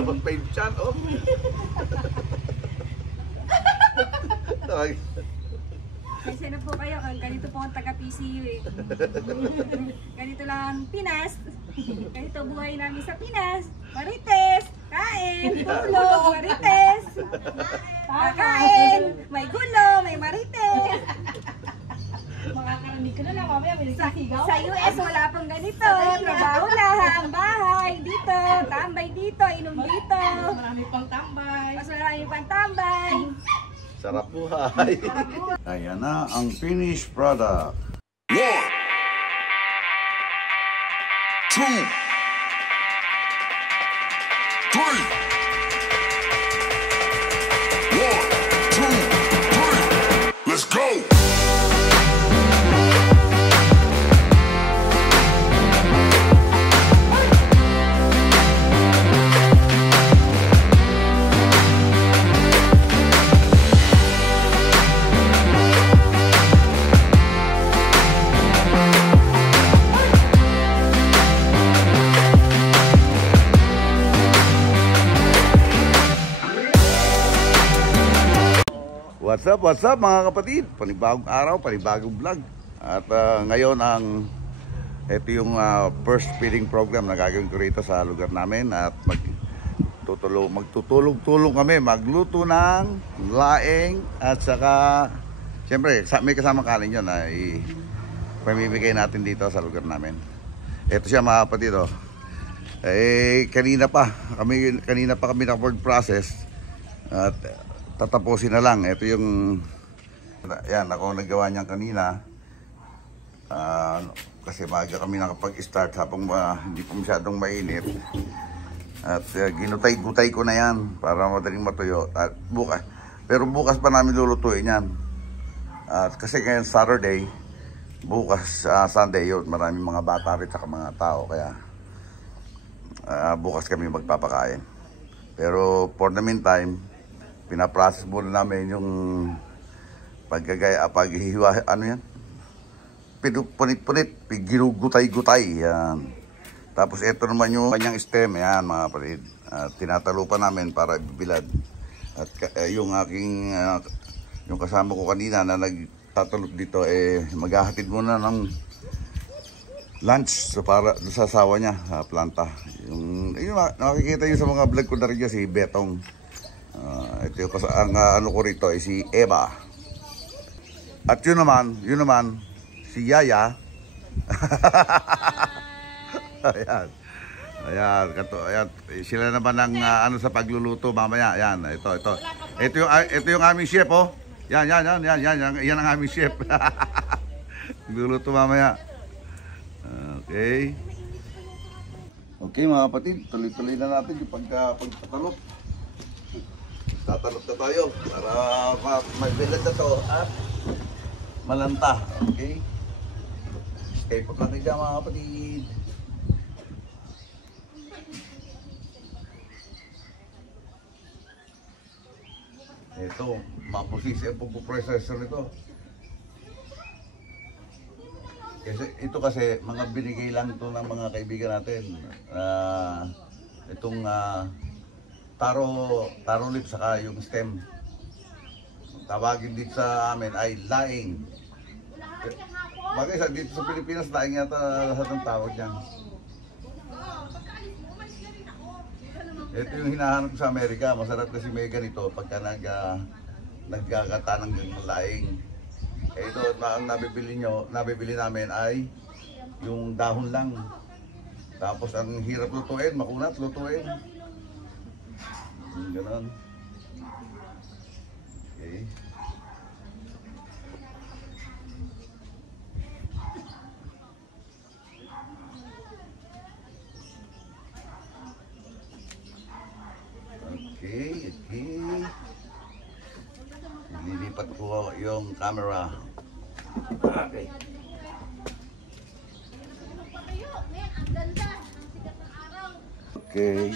Lalabas pa yung chan, oh. Kasi na po kayo, ganito po ang taga-PCU eh. Ganito lang ang Pinas. Ganito buhay namin sa Pinas. Marites, kain, tulog, marites. Kakain, may gulo, may marites. Makakarinig ko na lang, mamaya may nagsisigaw. Sa US wala pang ganito. Trabaho lang, bahay, dito, tambay dito, inom dito. Marami pang tambay. Mas marami pang tambay. Sarap buhay. Ayan na ang finished product. 1, 2, 3. 1, 2, 3. Let's go. What's up mga kapatid? Panibagong araw, panibagong vlog. At ngayon ito yung first feeding program na gagawin ko rito sa lugar namin. At magtutulong-tulong kami, magluto ng laing. At saka, siyempre, may kasamang kanin yun na pamimigay natin dito sa lugar namin. Ito siya mga kapatid, oh. Kanina pa kami na word process. At tatapusin na lang. Ito yung yan, ako nagawa niyan kanina kasi maaga kami nakapag-start habang hindi pa masyadong mainit. At ginutay-gutay ko na yan para madaling matuyo. At bukas pa namin lulutuin yan. At kasi ngayon Saturday, bukas Sunday yun, maraming mga bata rin sa mga tao, kaya bukas kami magpapakain. Pero for the meantime, pinaprocess muna namin yung paghihiwa, ano yan? Punit-punit, ginugutay-gutay, yan. Tapos ito naman yung kanyang stem, yan mga kapatid. Tinatalo pa namin para ibibilad. At yung aking, yung kasama ko kanina na nagtatalot dito, maghahatid muna ng lunch para sa asawa niya, sa planta. Yung nakikita yun sa mga vlog ko na rin dyan, si Betong. Ito yung ano ko rito ay si Eva. At yun naman si Yaya. Ayan. Sila naman ang ano sa pagluluto mamaya. Ayan, ito yung aming chef, oh. Yan ang aming chef. Luluto mamaya. Okay. Okay mga kapatid, tuloy-tuloy na natin yung pagtatalot. Tatalot na tayo para magbilad na to at malanta. Okay? Stay put lang kayo mga kapatid. Ito, mapusisi ang pagpuprocessor nito. Kasi mga binigay lang ito ng mga kaibigan natin. Itong taro lip saka yung stem. Tawagin dito sa amin ay laing. Bagay dito sa Pilipinas, laing yata lahat ng tawag niyan. Ito yung hinahanap sa Amerika. Masarap kasi may ganito pagka nagkakata ng laing. Ito ang nabibili namin ay yung dahon lang. Tapos ang hirap lutuin, makunat lutuin. Ganon. Okay. Okay. Lilipat ko yung camera. Okay. Okay.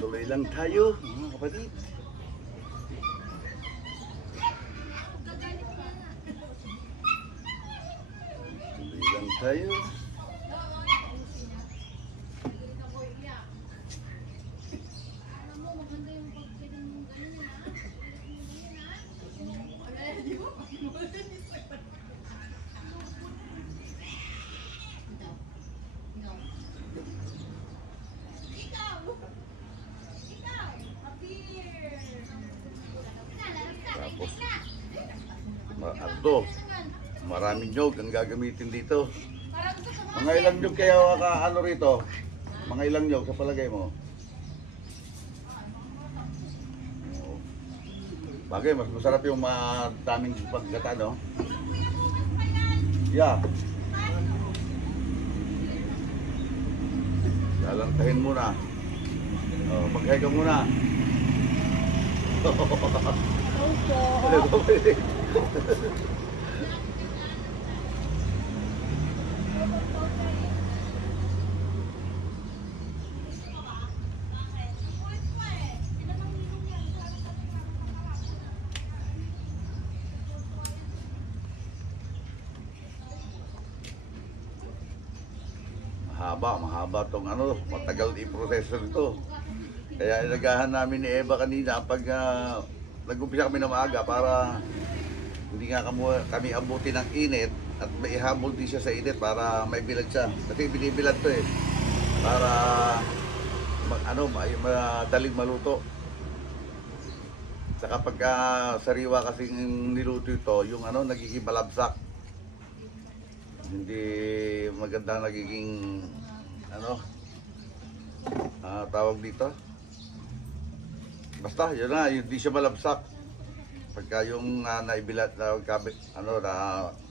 Tuloy lang tayo, mga kapatid. tayo. Tapos, Ardo, maraming nyog ang gagamitin dito. Mga ilang nyog kaya ano rito? Mga ilang nyog sa palagay mo? Oo. Bagay, mas masarap yung daming paggata, no? Yeah. Lalantahin muna. Oh, maghay ka muna. Mahaba tong ano, matagal i-proseso nito. Kaya inagahan namin ni Eva kanina pag nag-umpisa kami na maaga para hindi nga kami abuti ng init at may ihabol din siya sa init para may bilad siya. Kasi binibilad to eh. Para madaling maluto. Saka pagka sariwa kasing niluto ito, yung nagiging malabsak. Hindi maganda nagiging tawag dito. Basta yun na, hindi siya malabsak. Pagka yung naibilat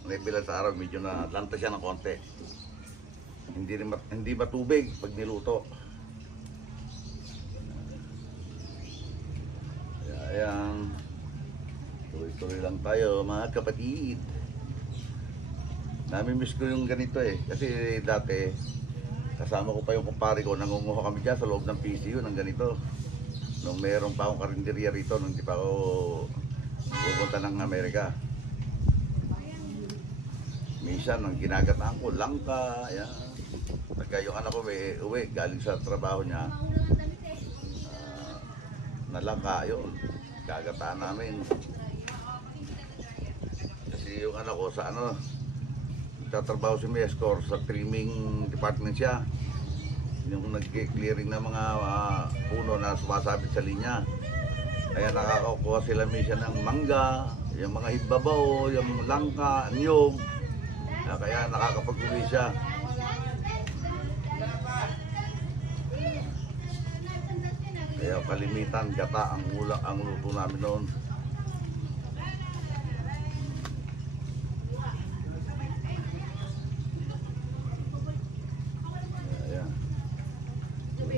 naibilat sa araw, medyo na lanta siya ng konti. Hindi matubig pag niluto. Kaya ayan, tuloy-tuloy lang tayo mga kapatid. Namimiss ko yung ganito eh. Kasi dati, kasama ko pa yung kumpare ko, nangunguha kami dyan sa loob ng PCU ng ganito. Nung meron pa akong karinderya rito, nung di pa ako pupunta ng Amerika. Minsan, nang ginagataan ko, langka, yan. Pagka yung anak ko may uwi, galing sa trabaho niya, nalangka, yun. Gagataan namin. Kasi yung anak ko sa nagtatrabaho si Mescor sa trimming department siya. Yung nag-clearing ng mga puno na sumasabit sa linya. Kaya nakakakuha sila minsan ng mangga, yung mga hibbabaw, yung langka, niyog. Kaya nakakapag-uwi siya. Kaya kalimitan, gata ang luto namin noon.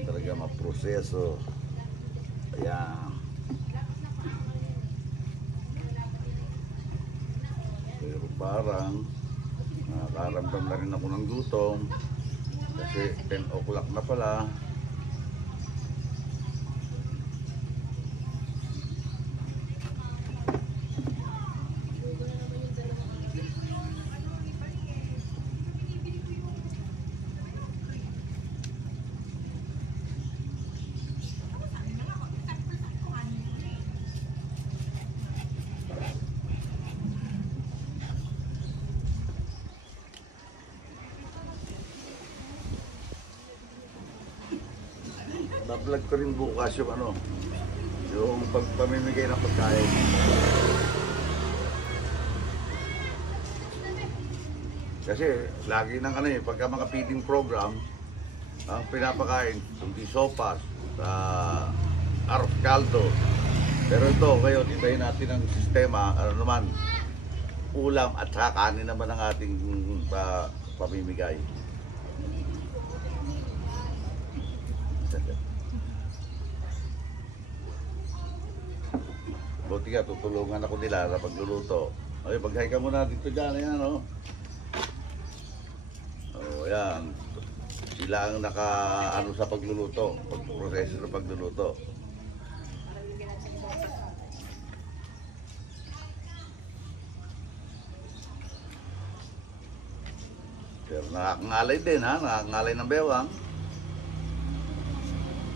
Talaga maproseso. Ayan. Pero parang nakakaramdam na rin ako ng gutom kasi 10 o'clock na pala. Bablog ko rin bukas yung pagpamimigay ng pagkain. Kasi lagi ng pagka mga feeding program, ang pinapakain, kundi sopas, arroz caldo. Pero ito, ngayon, ibahin natin ang sistema, ulam at saka kanin naman ang ating pamimigay. Buti nga, tutulungan ako nila sa pagluluto. Okay, mag-hi ka muna dito dyan, ayan ayan. Sila ang sa pagluluto, pag-proseso ng pagluluto. Pero nakakangalay din ha, nakakangalay ng bewang.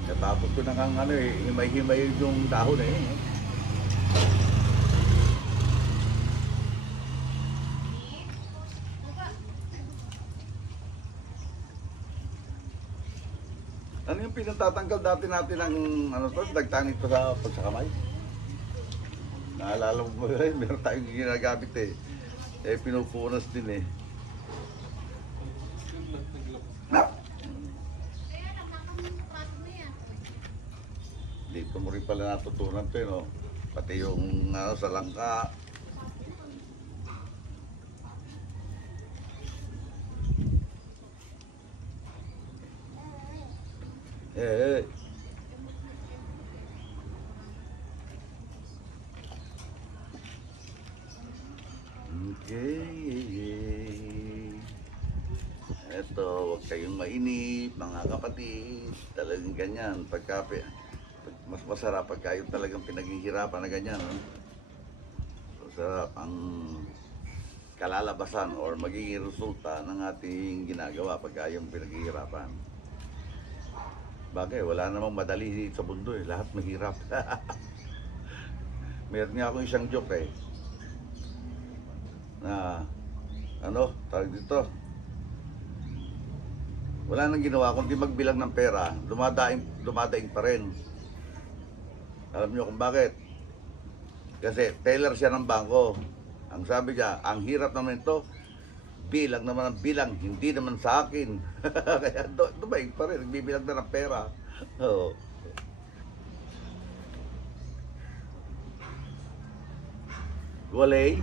Katapos ko na kang himay-himay yung dahon eh. Ano yung pinatatanggal dati natin ng dagtang ito sa pagsakamay? Naalala mo ba yun? Meron tayong ginagamit eh. Eh, pinupunas din eh. Dito mo rin pala natutunan ito eh, no? Pati yung sa langka. Eh. Okay. Eto, huwag kayong mainip, mga kapatid. Talagang ganyan. Mas masarap pagka yung talagang pinaghihirapan na ganyan. No? Masarap ang kalalabasan or magiging resulta ng ating ginagawa pagka yung pinaghihirapan. Bagay, wala namang madali sa mundo eh. Lahat mahirap. Meron nga akong isang joke eh. Na, tawag dito. Wala nang ginawa kundi magbilang ng pera. Dumadaing pa rin. Alam niyo kung bakit? Kasi teller siya ng bangko. Ang sabi niya, ang hirap naman ito, bilang naman ang bilang, hindi naman sa akin. Kaya dumaig pa rin, nagbibilang na ng pera. Oo. Walay.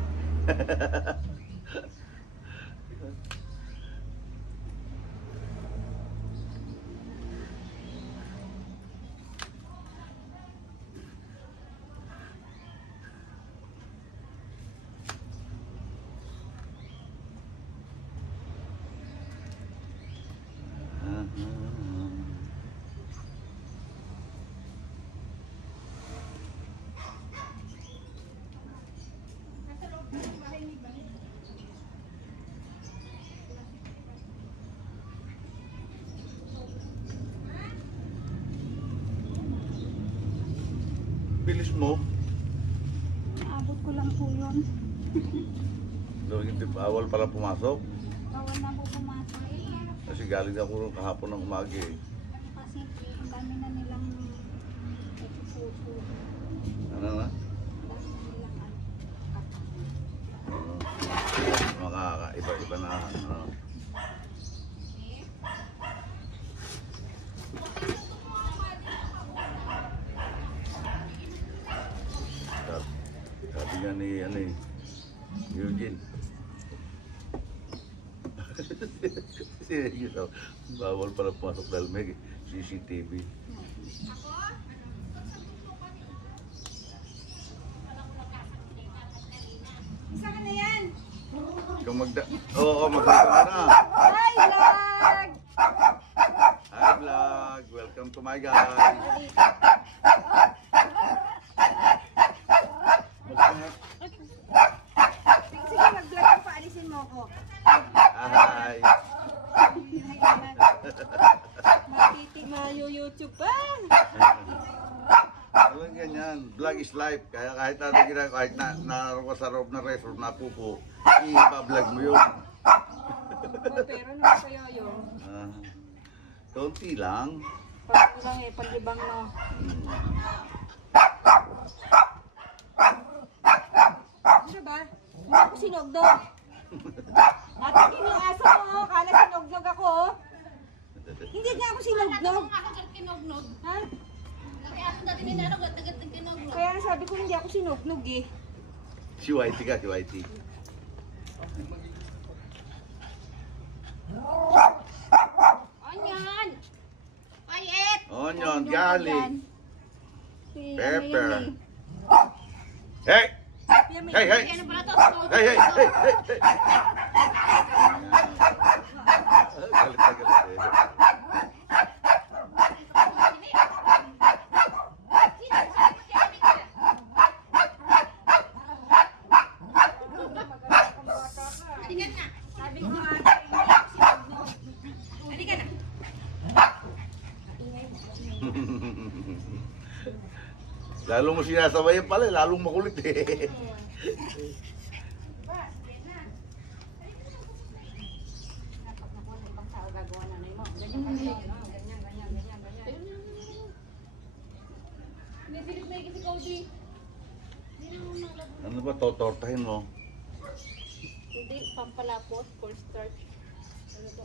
Bilis mo. Abot ko lang po yun. Bawal pala pumasok. Bawal na po pumasok. Kasi galing ako kahapon ng umaga eh. Kasi ang dami na nilang puso. Ano na? Iba-iba na sabi nga ni Eugene. Bawal pala pumasok dahil may CCTV. Isa ka na yan! Kung Oo, magdito ka na. Hi, vlog! Hi, vlog! Welcome to my guys! Sige, mag-vlog ka pa. Alisin mo ako. Hi! Matitig na yung YouTube pa. Walang ganyan. Vlog is life. Kaya kahit ano ginagawa, kahit naroon ka sa loob ng resort na pupo, i-vlog mo yun. Pero ano kaya yun? Konti lang. Parang lang eh, panlibang no. Ano ba? Hindi ako sinugdog. Natikin yung aso mo, kala sinugdog ako. Hindi nga ako sinugdog. Ha? Kaya sabi ko hindi ako sinugnog eh. Si Whitey ka, si Whitey. Onion! Quiet! Onion, garlic, Si, pepper. ano yun Hey! eh. Yan, Hey, hey! Ano pala to? Hey, hey, hey, hey, hey! Galit na galit eh. Sabi ko nga, hindi ako sinugdog. Lalo mo sinasabayan pala, lalong makulit eh. Ano ba, totortahin mo? Hindi, pampalapot, cornstarch. Ano to?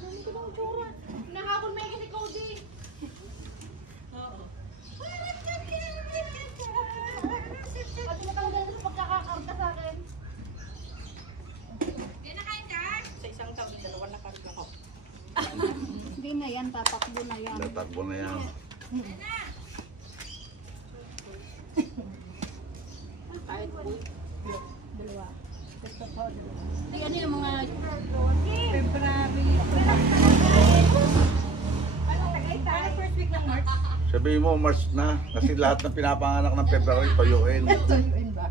Ano ko lang tsura? Nakakon may kasi Cody. Oo. Pag matanggal sa pagkakakarga sa akin. Sa isang tabi, dalawa na karga ko. Hindi na yan, tatakbo na yan. Tatakbo na yan. Kahit po. Dalawa. Ay, ano yung mga February. Ano first week ng March? Sabihin mo, March na. Kasi lahat ng pinapanganak ng February, toyoin. Toyoin ba?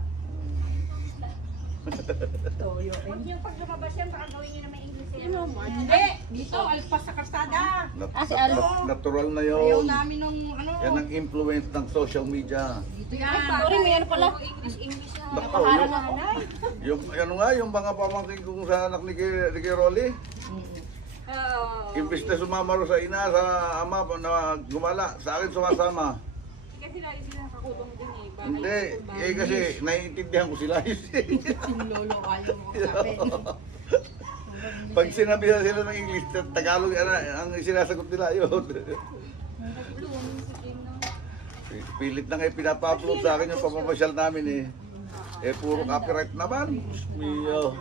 Toyoin. Huwag yung pag lumabas yan, baka gawin nyo na may English yan. Ano, March? Hindi! Dito, alpas sa kalsada. Natural na Ayaw yun. namin nung ano. Yan ang influence ng social media. Dito yan. Sorry, may ano pala. English na. Nako, Napakarang ako. ano nga, yung mga pamangkin kong sa anak ni Kay Rolly, imbis na sumama ro sa ina, sa ama, na gumala, sa akin sumasama. Kasi lagi sila nakakulong din eh. Baka Hindi, eh kasi naiintindihan ko sila. Sinlolo kayo mo sabi. Pag sinabihan sila ng English, Tagalog ang sinasagot nila yun. Pilit na nga pinapa-upload sa akin yung pamamasyal namin eh. Eh puro copyright naman. Miyo.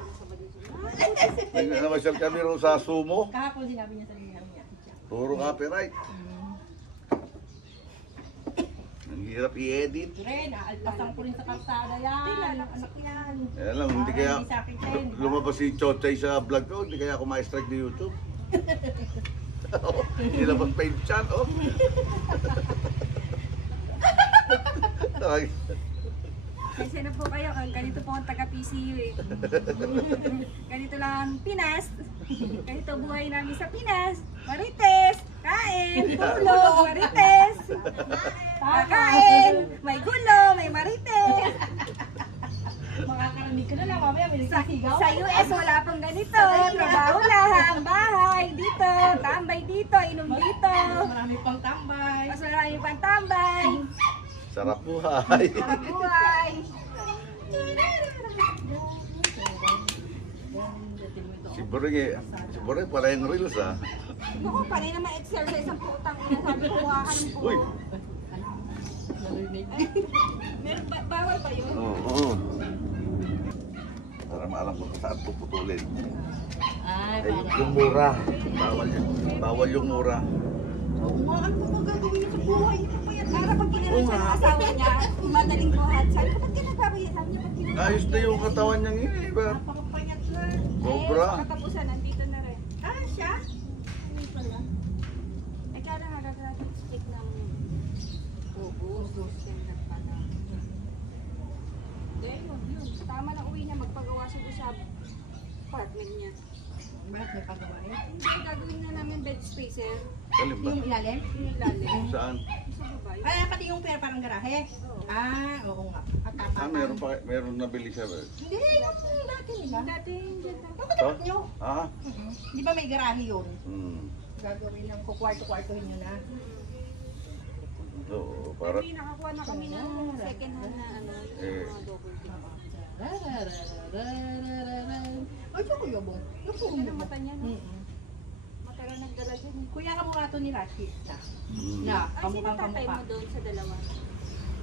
Namasyal kami rin sa Sumo. Kahapon sinabi niya sa linya niya. Puro copyright. Ang hirap i-edit. Ren, aalpasan ko rin sa kalsada yan. Anak yan. Kaya lang, hindi kaya Hindi sa akin din. lumabas si Chochay sa vlog ko, hindi kaya ako ma-strike ni YouTube. Nilabas pa yung chan, oh. Kasi na po kayo, ganito po ang taga-PCU eh. Ganito lang ang Pinas. Ganito buhay namin sa Pinas. Marites, kain, tulog, marites. Kakain, may gulo, may marites. Makakarinig ka na lang, mamaya may nagsisigaw. Sa US wala pang ganito. Trabaho lang, bahay, dito, tambay dito, inom dito. Marami pang tambay. Mas marami pang tambay. Sarap buhay. Sarap buhay. Si Boring parang reels ah. Naku, panay naman exercise ang putang ina. Sabi ko, kuha ka ng Uy! buo. Meron bawal ba yun? Oo. Para maalam ko kung saan puputulin. Ay, Eh, yung mura. Bawal yung mura. ano pa magagawin niya sa buhay? Ito pa yan. Para pag ginawa siya ng asawa niya, madaling buhat. Sabi ko, ba't ginagawa? Sabi niya, ba't ginagawa? Ayos na yung katawan niyang yun. Iba. Napakapayat na. Sobra. Eh, sa katapusan, nandito na rin. Ah, siya? Hindi pala. Eh, kaya lang nagagalit stick ng ubus. Sender pa na. Dahil yun. Tama na uwi niya, magpagawa siya doon sa apartment niya. Bakit may pagawa eh? Hindi, gagawin na namin bed spacer. Kalim ba? Yung ilalim? Yung ilalim. Saan? Sa babae. Ay, pati yung pera parang garahe? Oo. Ah, oo nga. At Ah, meron nabili siya. Ba? Hindi, yung dati nila. Dati yung dyan. Ito? Nyo. Ah? Di ba may garahe yun? Gagawin lang. Kukwarto-kwartohin nyo na. Oo, para... Kami nakakuha na kami ng second hand na ano, yung Eh. mga double D. Ay, yung kuya mo. Yung Ito kuya na mo. mata niya, no? Mm-mm. Matagal nagdala dyan. Kuya ka mukha to ni Rashid na. Mm. Na, Ay, sino kamukhang tatay kamukha. mo doon sa dalawa?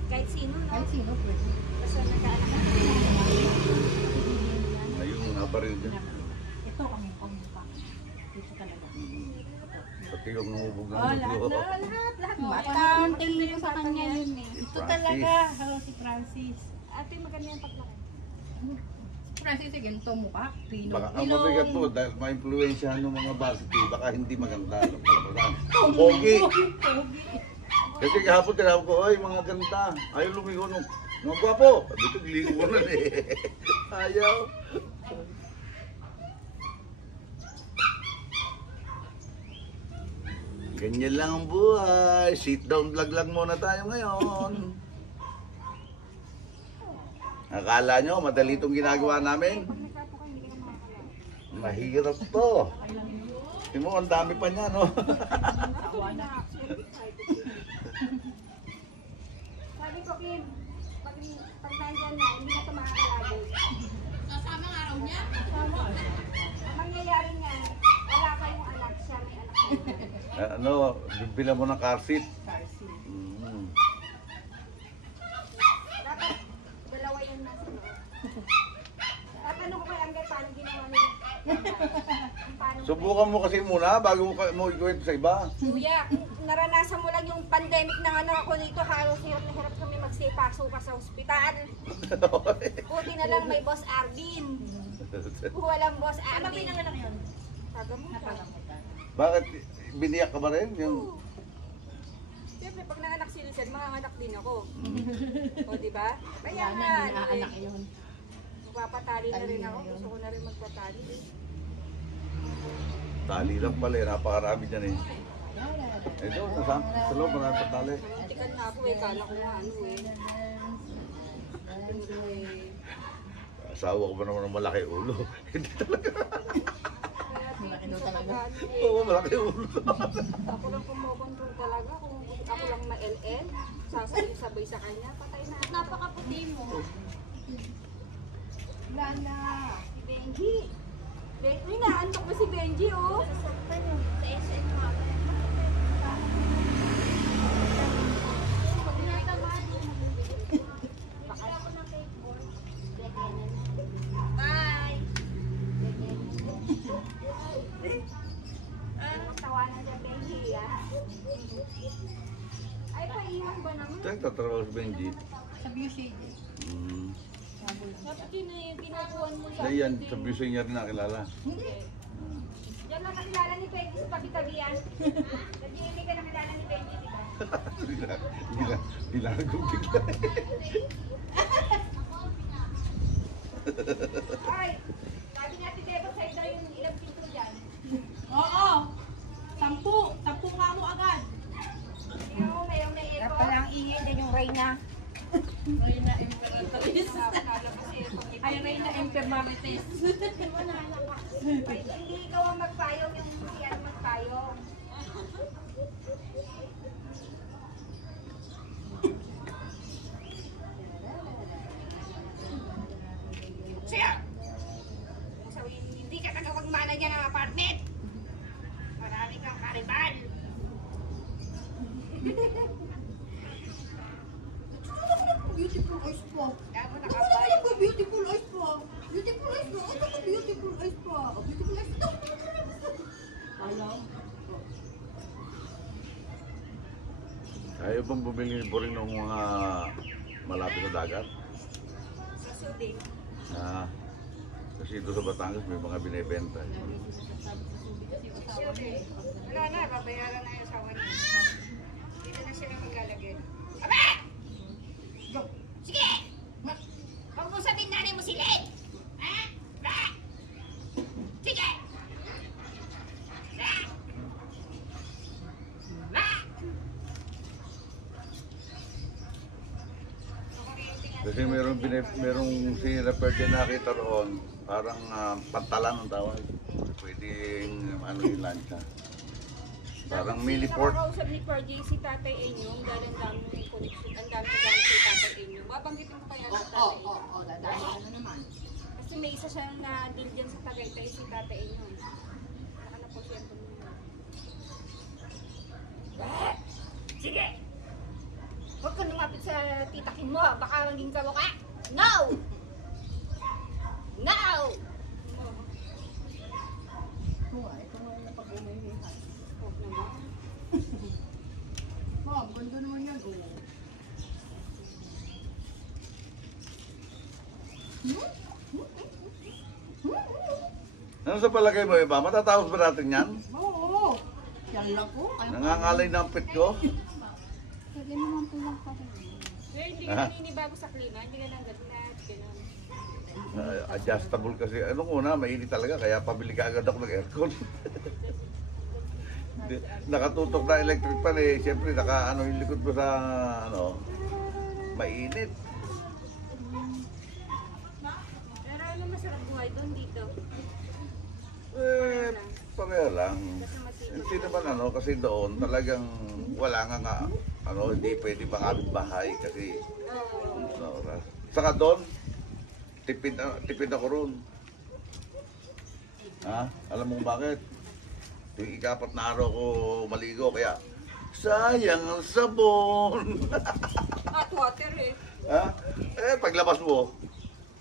Kahit sino, no? Kahit sino, pwede. Basta nagkaanak ka. Ayun, nabaril dyan. Ito kami kamukha. Ito talaga. Pati yung nangubog ng Oh, lahat dugo. na, lahat. Oo, Mata. parang tingin ko sa kanya yun eh. Ito talaga. Oh, si Francis. Ate, maganda yung paglaki. Si Francis, eh, ganito mukha. Pino. Baka ang mabigat po dahil ma-influensyahan ng mga basiti, baka hindi maganda. Pogi! Kasi kahapon tinawag ko, ay mga ganda, ayaw lumigo nung mga gwapo. Sabi ko, ligo ko na eh. Ayaw. Ganyan lang ang buhay. Sit down vlog lang muna tayo ngayon. Akala nyo, madali itong ginagawa namin? Mahirap to. Tingnan mo, ang dami pa niya, no? Sabi ko, Kim, pag nandyan na, hindi na ito makakalagay. Kasama ang araw niya. Ang mangyayari niya, wala pa yung anak siya, may anak na. Ano, bilang mo ng car seat. Dapat, dalawa yung nasa loob. Tatanong ko kay Angel, paano ginawa nila? Paano Subukan mo kasi muna bago mo ikwento sa iba. Kuya, naranasan mo lang yung pandemic na ano ako dito, halos hirap na hirap kami magsipaso pa sa ospital. Buti na lang may boss Arvin. Walang boss Arvin. Ano pinanganak yun? Tagamutan. Bakit biniyak ka ba rin? Yung... Siyempre, pag nanganak si Lizard, manganganak din ako. O, di ba? Kaya nga, Anak yun. magpapatali na rin ako. Gusto ko na rin magpatali. Tali lang pala eh, napakarami dyan eh. Eh doon, sa loob, marami pa tali. Namuntikan na ako eh, kala ko nga ano eh. Asawa ko ba naman ng malaki ulo? Hindi talaga. Malaki daw talaga. Oo, malaki ulo. Ako lang kumokontrol talaga. Kung ako lang ma-LL, sabay sa kanya, patay na. Napakaputi mo. Wala na. Si Benji. Uy, naantok ba si Benji, oh? Sasaktan yun. Sa SM mo. Pag natamaan mo, baka ako ng paper. Bye! Tawanan siya, Benji, ah. Ay, paiwan ba naman? Saan tatrabaho si Benji? Sa BUCD. Dapat yun eh, pinukuhan mo Sa yan, sa busay niya rin nakilala. Diyan lang nakilala ni Benji sa tabi-tabian. Hindi ka nakilala ni Benji, di ba? Bilago bigla. Ay, sabi natin, Debo, sa'yo daw yung ilang pinto dyan. Oo! 10! 10 nga mo agad! Tingnan mo, mayroong may echo. ang ingay din yung Reyna. Reyna Imperatriz. Nakakala kasi, Ay, Reyna Imperatriz. Ay, hindi ikaw ang magpayong, yung siya ang magpayong. Siya! Sabihin, hindi ka tagapagmana dyan ng apartment. Marami kang karibal. Beautiful eyes po. Dapat Ako nakapayo. naman po, beautiful eyes po. Beautiful eyes po. Ito po, beautiful eyes po. Beautiful eyes po. Alam. Ayaw bang bumili po rin ng mga malapit sa dagat? Sa Suding. Kasi doon sa Batangas may mga binibenta. Siyempre, wala na, babayaran na yung asawa niya. Dito na sila maglalagay. Aba! Sige! Huwag mo sabihin nanay mo si Len! Ha? Ba? Sige! Ba? Ba? Kasi merong si Rapper din nakita roon, parang pantalan ang tawag. Pwedeng ano yung lancha. Parang mini port. Nakakausap ni Parjay si Tatay Enyo, dahil ang dami ng connection, ang dami kay Tatay Enyo. Babanggitin ko kaya sa Tatay Enyo. Oo, dadaan ano naman. Kasi may isa siyang na-deal dyan sa Tagaytay si Tatay Enyo. Naka na po siya ito. Sige! Huwag ka lumapit sa titakin mo, baka maging kamukha. No! No! Ito nga yung pag-umihihan. Huwag naman. Ma'am, ganda naman yan. Oo. Ano sa palagay mo iba? Matatapos ba natin yan? Oo. Yan lang ko. Nangangalay na ang pet ko? Pwede naman po lang pa rin. Pero hindi Ah. ka naninibago sa klima, hindi ka nang gatinat, gano'n. Adjustable kasi. Anong una, mainit talaga kaya pabili ka agad ako ng aircon. Nakatutok na electric pan eh. Siyempre, naka yung likod ko sa mainit. Pero ano masarap buhay doon dito? Eh, pareha lang. Kasi masipag. Hindi naman kasi doon talagang wala nga hindi pwede makabit bahay kasi Oo. oras. Saka doon, tipid ako roon. Ha? Alam mo bakit? Yung ikapat na araw ko maligo, kaya sayang ang sabon. Hot water eh. Ha? Eh, paglabas mo,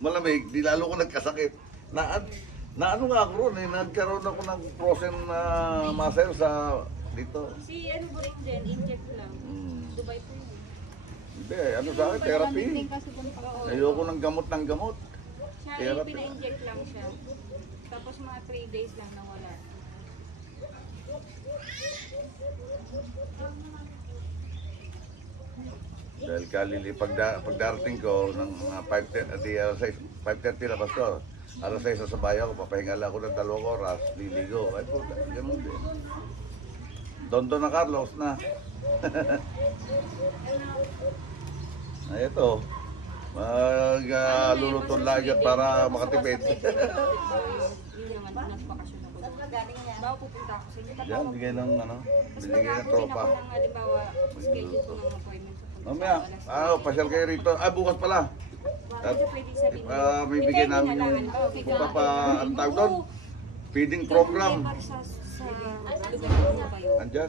malamig, di lalo ko nagkasakit. Na ano nga ako roon eh, nagkaroon ako ng frozen na muscle sa dito. Si ano po rin din, inject lang. Dubai po yun. Hindi, ano sa akin, therapy. Ayoko ng gamot. Siya Therapy. yung pina-inject lang siya. Tapos mga 3 days lang nawala. Dahil pagdarating ko ng mga 5:30 labas ko. Alas 6 sa bayan ko, papahinga lang ako ng 2 oras, liligo. Ay po, ganun din. Dondo na Carlos na. Ay ito, magluluto lagi para makatipid. Yun naman, nagbakasyon ako. Bawa pupunta ako sa inyo. Diyan, bigay ng Tapos binigay ng pag-abutin tropa. ako ng halimbawa, schedule ko ng appointment sa punta. Mamaya, pasyal kayo rito. Bukas pala. Medyo pwedeng sabihin. May bigay namin yung ang tawag doon, feeding program. Sa lugar mo kayo. Andyan,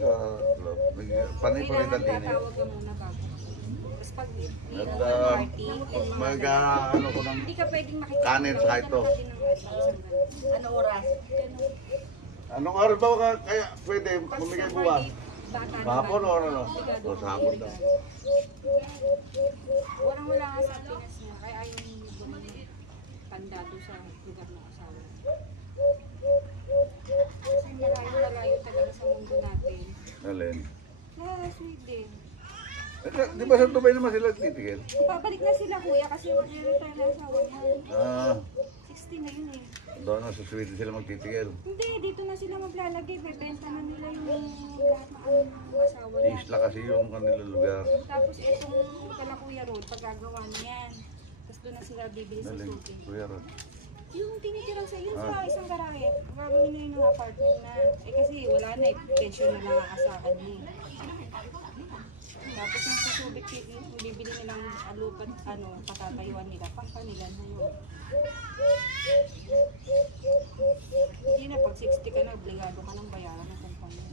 panay-panay Kailangan din. tatawag ka muna bago. Tapos pag At party, yung mga ko ng hindi ka pwedeng makikita. kanin sa ito. Ano oras? Anong araw ba kaya pwede bumigay buwas? Hapon o ano? O sa hapon daw. Walang-wala nga sa Pinas niya. Kaya ayaw yung bumili pandado sa lugar ng asawa. Kasi malayo talaga sa mundo natin. Alin? Sweden. Di ba sa Dubai naman sila titigil? Babalik na sila kuya kasi mag-retire na asawa niya. 60 na yun eh. Doon na sa Sweden sila magtitigil. Hindi, dito na sila maglalagay. Bebenta na nila yung lahat ng asawa niya. Isla kasi yung kanilang lugar. Tapos itong Kalakuya Road, pagkagawa niyan. Tapos doon na sila bibili sa Alin? suki. Kuya Rod. Yung tinitirang sa yun sa isang garahe, gagawin na yun ng apartment na. Eh kasi wala na eh, pension na lang akasakan niya. Tapos yung susubik, bibili nilang alupat, patatayuan nila, pangkanilan na yun. Hindi na, pag 60 ka na, obligado ka ng bayaran ng kumpanya.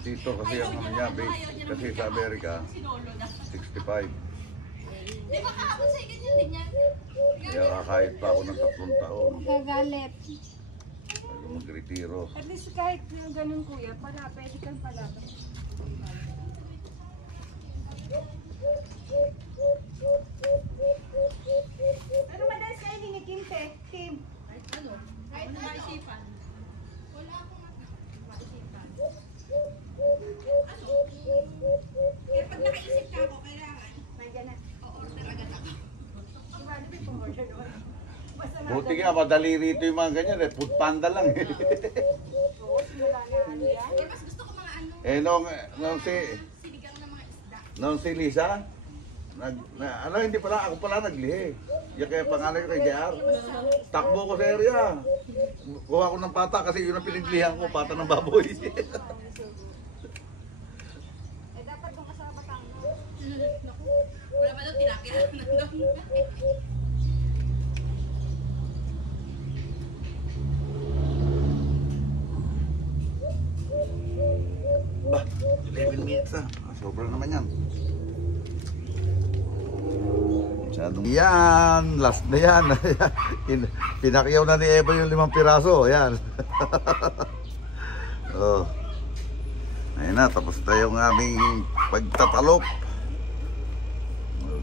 Dito kasi ang niya, base. Kasi sa Amerika, 65. Di ba kahapon sa ganyan din yan? Kaya kakahit pa ako ng 3 taon. Gagalit. Bago mag-retiro. At least kahit ganun kuya, pwede kang palata. Pero madalas kayo ni Kim, Kim. Ano? Kahit ano maisipan. Wala akong maisipan. Ano? Kaya pag nakaisip ka ako, kailangan Nandiyan na. o-order agad ako. Diba, di ba yung order doon? Basta na. Buti nga, madali rito yung mga ganyan eh. Food panda lang eh. Oo, simula na ano yan. Eh, mas gusto ko mga ano, nung sinigang ng mga isda. si Lisa, hindi pala, ako pala naglihi. Yung kaya pangalan ko kay JR. Takbo ko sa area. Kuha ko ng pata kasi yun ang pinaglihan ko, pata ng baboy. Eh, dapat kung kasama Batangas. Naku, wala ba daw tinakira na doon? Bah, 11 minutes na. Sobra naman yan. Masyadong... Yan! Last na yan. Pinakyaw na ni Eva yung 5 piraso. Yan. Oh. Ayun na, tapos na yung aming pagtatalop.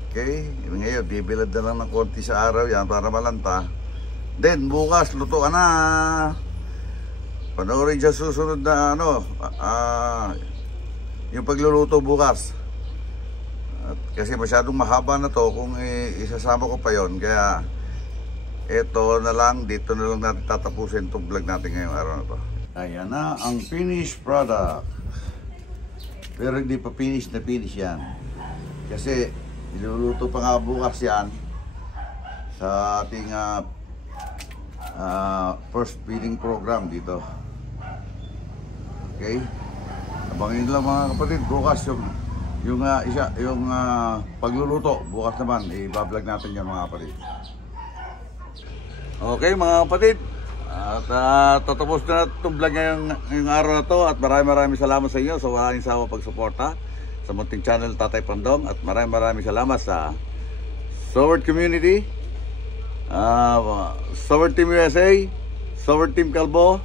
Okay. Ngayon, bibilad na lang ng konti sa araw yan para malanta. Then, bukas, lutuan na. Panoorin sa susunod na yung pagluluto bukas. At kasi masyadong mahaba na to kung isasama ko pa yon. Kaya ito na lang, dito na lang natin tatapusin itong vlog natin ngayong araw na to. Ayan na ang finished product. Pero hindi pa finish na finish yan. Kasi iluluto pa nga bukas yan sa ating first feeding program dito. Okay? Abangin lang mga kapatid, bukas yung pagluluto. Bukas naman, i-vlog natin yan mga kapatid. Okay mga kapatid, at tatapos na itong vlog ngayong araw na to. At maraming salamat sa inyo sa walang sawa pagsuporta sa munting channel Tatay Pandong. At maraming salamat sa Soward Community, Soward Team USA, Soward Team Calbo,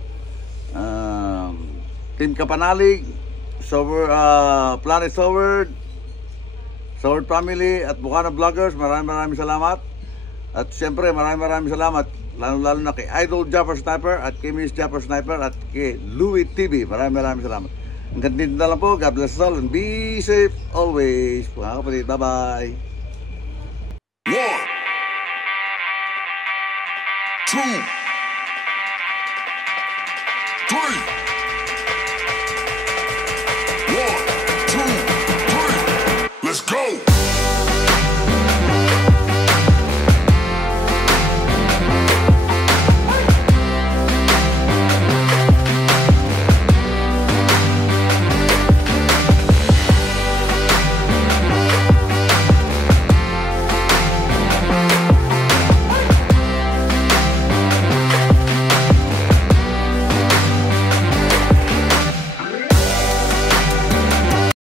Team Kapanalig, Planet Soward, Soward Family at Bukana Vloggers. Maraming salamat. At siyempre maraming salamat lalo na kay Idol Japper Sniper at kay Miss Japper Sniper at kay Louie TV. Maraming salamat. Hanggang dito na lang po. God bless us all and be safe always. Mga kapatid, bye-bye. 1, 2, 3.